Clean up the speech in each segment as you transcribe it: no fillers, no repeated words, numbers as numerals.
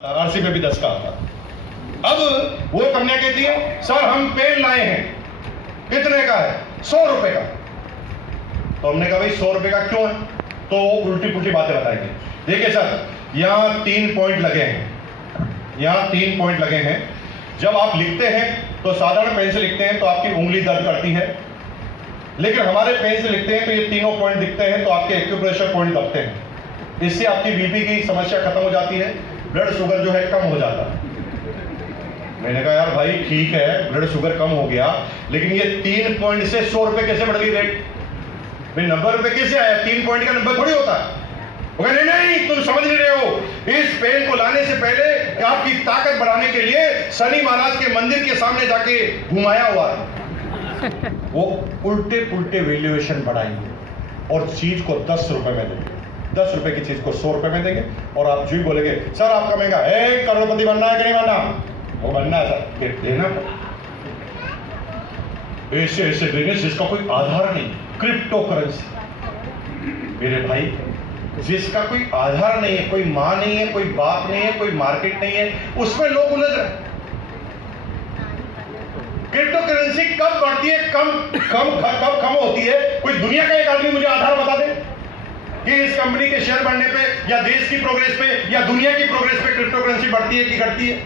RC में भी 10 का आता। अब वो कन्या कहती है सर हम पेन लाए हैं, कितने का है? 100 रुपए का। तो हमने कहा भाई 100 रुपए का क्यों है? तो वो उल्टी पुल्टी बातें बताएंगे। देखिए सर यहाँ 3 पॉइंट लगे हैं, यहाँ 3 पॉइंट लगे हैं। जब आप लिखते हैं तो साधारण पेन से लिखते हैं तो आपकी उंगली दर्द करती है, लेकिन हमारे पेन से लिखते हैं तो ये तीनों पॉइंट दिखते हैं तो आपके एक्यूप्रेशर पॉइंट दबते हैं। इससे आपकी बीपी की समस्या खत्म हो जाती है, ब्लड शुगर जो है कम हो जाता है। मैंने कहा यार भाई ठीक है ब्लड शुगर कम हो गया, लेकिन ये 3 पॉइंट से 100 रुपए कैसे बढ़ गई रेट? भाई 90 रुपए कैसे आया? 3 पॉइंट का 90 थोड़ी होता है। नहीं नहीं तुम समझ नहीं रहे हो। इस पेन को लाने से पहले आपकी ताकत बढ़ाने के लिए शनि महाराज के मंदिर के सामने जाके घुमाया हुआ है। वो उल्टे पुल्टे वैल्यूएशन बढ़ाएंगे और चीज को 10 रुपए में देंगे। 10 रुपए की चीज को 100 रुपए में देंगे और आप जी बोलेंगे सर आपका महंगा है, करोड़पति बनना है कि नहीं बनना? वो बनना है सर, देना ऐसे ऐसे देने जिसका कोई आधार नहीं। क्रिप्टो करेंसी मेरे भाई, जिसका कोई आधार नहीं है, कोई मां नहीं है, कोई बाप नहीं है, कोई मार्केट नहीं है, उसमें लोग उलझ रहे। क्रिप्टो करेंसी कब बढ़ती है, कब कम होती है? कोई दुनिया का एक आदमी मुझे आधार बता दे कि इस कंपनी के शेयर बढ़ने पे या देश की प्रोग्रेस पे या दुनिया की प्रोग्रेस पे क्रिप्टो करेंसी बढ़ती है कि घटती है?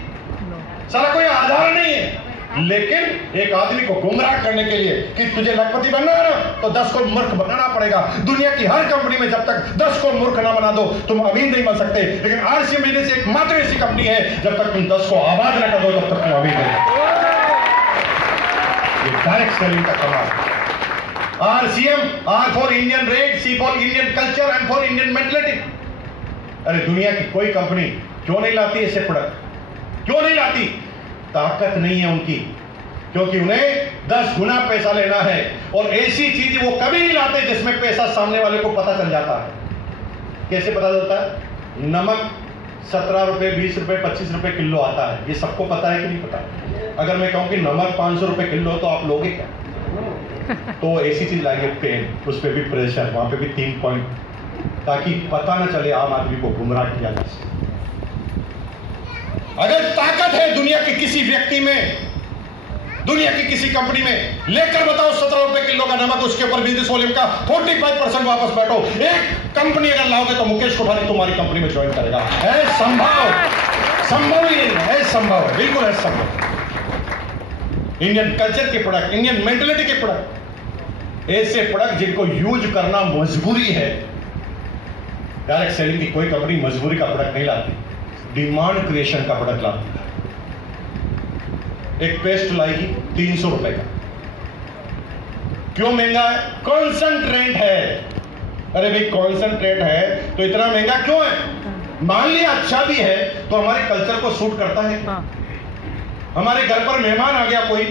सारा कोई आधार नहीं है। लेकिन एक आदमी को गुमराह करने के लिए कि तुझे लखपति बनना है ना तो 10 को मूर्ख बनाना पड़ेगा। दुनिया की हर कंपनी में जब तक 10 को मूर्ख ना बना दो तुम अमीर नहीं बन सकते, लेकिन आरसीएम बिजनेस एकमात्र ऐसी कंपनी है जब तक तुम 10 को आबाद न कर दो तब तक तुम अमीर नहीं। डायरेक्ट सेलिंग का कमाल। RCM, R for Indian rate, C for Indian culture and for Indian mentality। अरे दुनिया की कोई कंपनी क्यों नहीं लाती ऐसे प्रोडक्ट? क्यों नहीं लाती? ताकत नहीं है उनकी, क्योंकि उन्हें 10 गुना पैसा लेना है और ऐसी चीज वो कभी नहीं लाते जिसमें पैसा सामने वाले को पता चल जाता है। कैसे पता चलता है? नमक 17 रुपए, 20 रुपए, 25 रुपए किलो आता है, ये सबको पता है कि नहीं पता? अगर मैं कहूं कि नमक 500 रुपए किलो तो आप लोगे क्या? तो ऐसी चीज लाएंगे पेन, उस पर भी प्रेशर, वहां पे भी 3 पॉइंट, ताकि पता न चले आम आदमी को गुमराह किया जा सके। अगर ताकत है दुनिया के किसी व्यक्ति में, दुनिया की किसी कंपनी में, लेकर बताओ 17 रुपए किलो का नमक, उसके ऊपर बिजनेस वॉल्यूम का 45% वापस बैठो। एक कंपनी अगर लाओगे तो मुकेश कोठारी तुम्हारी कंपनी में ज्वाइन करेगा। है संभव? संभव ही नहीं है, संभव है, बिल्कुल है संभव। इंडियन कल्चर के प्रोडक्ट, इंडियन मेंटलिटी के प्रोडक्ट, ऐसे प्रोडक्ट जिनको यूज करना मजबूरी है। डायरेक्ट सेलिंग की कोई कंपनी मजबूरी का प्रोडक्ट नहीं लाती, डिमांड क्रिएशन का प्रोडक्ट लाती है। एक पेस्ट लाएगी 300 रुपए का, क्यों महंगा है? कॉन्सेंट्रेट है। अरे भाई कॉन्सेंट्रेट है तो इतना महंगा क्यों है? मान लिया अच्छा भी है तो हमारे कल्चर को सूट करता है। हमारे घर पर मेहमान आ गया कोई,